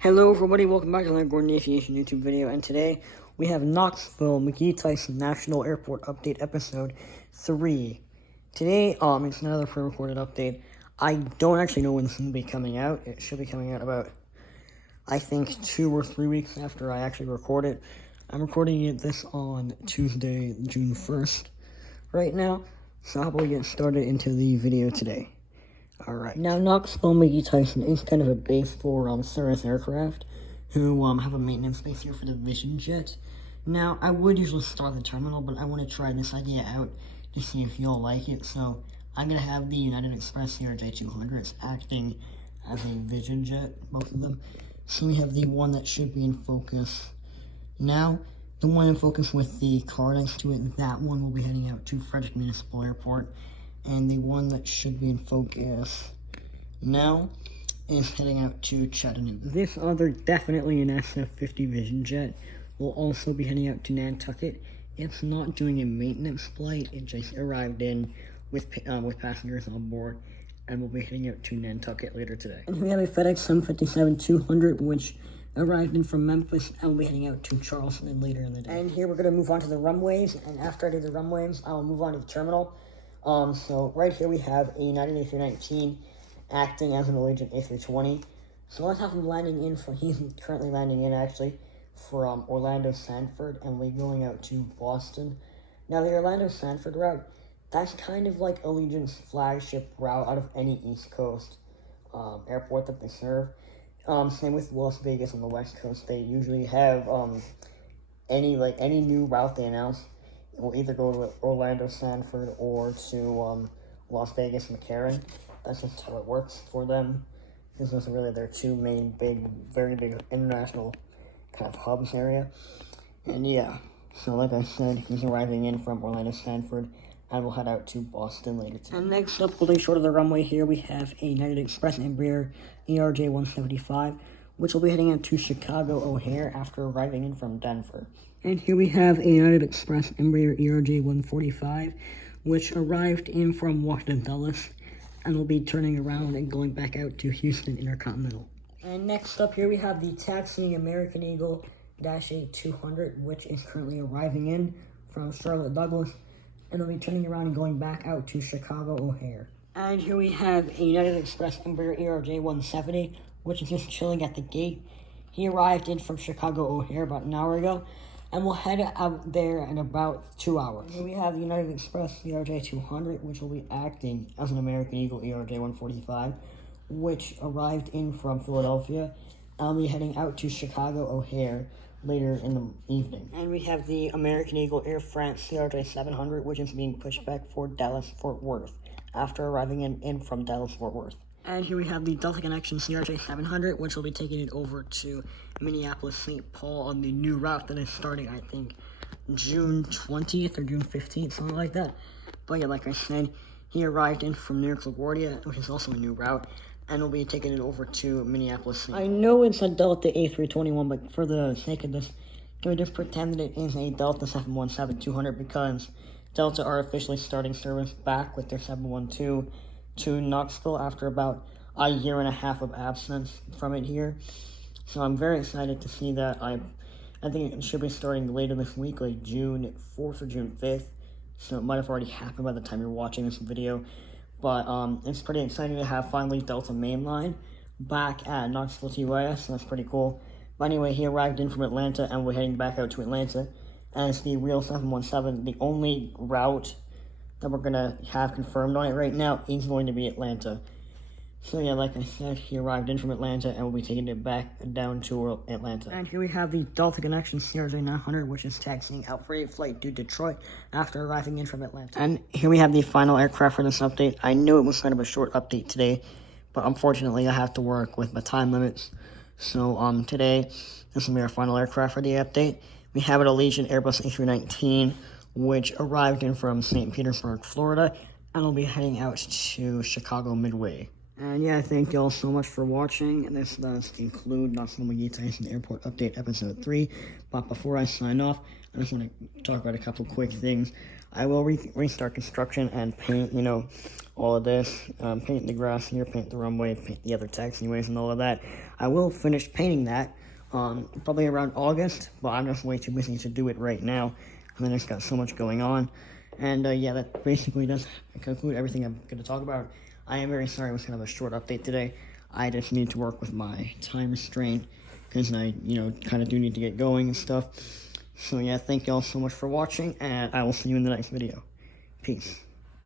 Hello everybody, welcome back to another Gordon Aviation YouTube video, and today we have Knoxville McGhee Tyson National Airport Update Episode 3. Today, it's another pre-recorded update. I don't actually know when this will be coming out. It should be coming out about, I think, 2 or 3 weeks after I actually record it. I'm recording this on Tuesday, June 1st right now, so how about we get started into the video today. Alright, now Knoxville McGhee Tyson is kind of a base for service aircraft who have a maintenance base here for the Vision Jet. Now, I would usually start the terminal, but I want to try this idea out to see if you'll like it. So, I'm going to have the United Express CRJ-200s acting as a Vision Jet, both of them. So we have the one that should be in focus now. The one in focus with the car next to it, that one will be heading out to Frederick Municipal Airport. And the one that should be in focus now is heading out to Chattanooga. This other, definitely an SF-50 Vision Jet, will also be heading out to Nantucket. It's not doing a maintenance flight, it just arrived in with passengers on board, and will be heading out to Nantucket later today. And we have a FedEx 757-200, which arrived in from Memphis, and will be heading out to Charleston later in the day. And here we're going to move on to the runways, and after I do the runways, I'll move on to the terminal. So right here we have a United A319 acting as an Allegiant A320. So let's have him landing in he's currently landing in actually from Orlando Sanford, and we're going out to Boston. Now the Orlando Sanford route, that's kind of like Allegiant's flagship route out of any East Coast airport that they serve. Same with Las Vegas on the West Coast. They usually have any new route they announce will either go to Orlando Sanford or to Las Vegas McCarran. That's just how it works for them, because those are really their two main very big international kind of hubs area. And yeah, so like I said, he's arriving in from Orlando Sanford, and we'll head out to Boston later today. And next up, holding short of the runway here, we have a United Express Embraer ERJ-175, which will be heading out to Chicago O'Hare after arriving in from Denver. And here we have a United Express Embraer ERJ-145, which arrived in from Washington Dulles, and will be turning around and going back out to Houston Intercontinental. And next up here we have the taxiing American Eagle -8-200, which is currently arriving in from Charlotte Douglas, and will be turning around and going back out to Chicago O'Hare. And here we have a United Express Embraer ERJ-170, which is just chilling at the gate. He arrived in from Chicago O'Hare about an hour ago, and we'll head out there in about 2 hours. Here we have the United Express ERJ-200, which will be acting as an American Eagle ERJ-145, which arrived in from Philadelphia, and will be heading out to Chicago O'Hare later in the evening. And we have the American Eagle Air France CRJ-700, which is being pushed back for Dallas-Fort Worth, after arriving in from Dallas-Fort Worth. And here we have the Delta Connection CRJ-700, which will be taking it over to Minneapolis-St. Paul on the new route that is starting, I think, June 20th or June 15th, something like that. But yeah, like I said, he arrived in from New York LaGuardia, which is also a new route, and will be taking it over to Minneapolis-St. Paul. I know it's a Delta A321, but for the sake of this, can we just pretend that it is a Delta 717-200, because Delta are officially starting service back with their 712 to Knoxville after about a year and a half of absence from it here. So I'm very excited to see that. I think it should be starting later this week, like June 4th or June 5th. So it might have already happened by the time you're watching this video. But it's pretty exciting to have finally Delta Mainline back at Knoxville TYS, so that's pretty cool. But anyway, he arrived in from Atlanta, and we're heading back out to Atlanta as the real 717. The only route that we're going to have confirmed on it right now is going to be Atlanta. So yeah, like I said, he arrived in from Atlanta, and we'll be taking it back down to Atlanta. And here we have the Delta Connection CRJ-900, which is taxiing out for a flight to Detroit after arriving in from Atlanta. And here we have the final aircraft for this update. I knew it was kind of a short update today, but unfortunately I have to work with my time limits. So today, this will be our final aircraft for the update. We have an Allegiant Airbus A319, which arrived in from St. Petersburg, Florida, and will be heading out to Chicago Midway. And yeah, thank you all so much for watching, and this does conclude Knoxville McGhee Tyson Airport Update Episode 3. But before I sign off, I just want to talk about a couple quick things. I will restart construction and paint, all of this, paint the grass here, paint the runway, paint the other taxiways and all of that. I will finish painting that probably around August, but I'm just way too busy to do it right now. I mean, I just got so much going on. And yeah, that basically does conclude everything I'm going to talk about. I am very sorry it was kind of a short update today. I just need to work with my time restraint because I, kind of do need to get going and stuff. So yeah, thank you all so much for watching, and I will see you in the next video. Peace.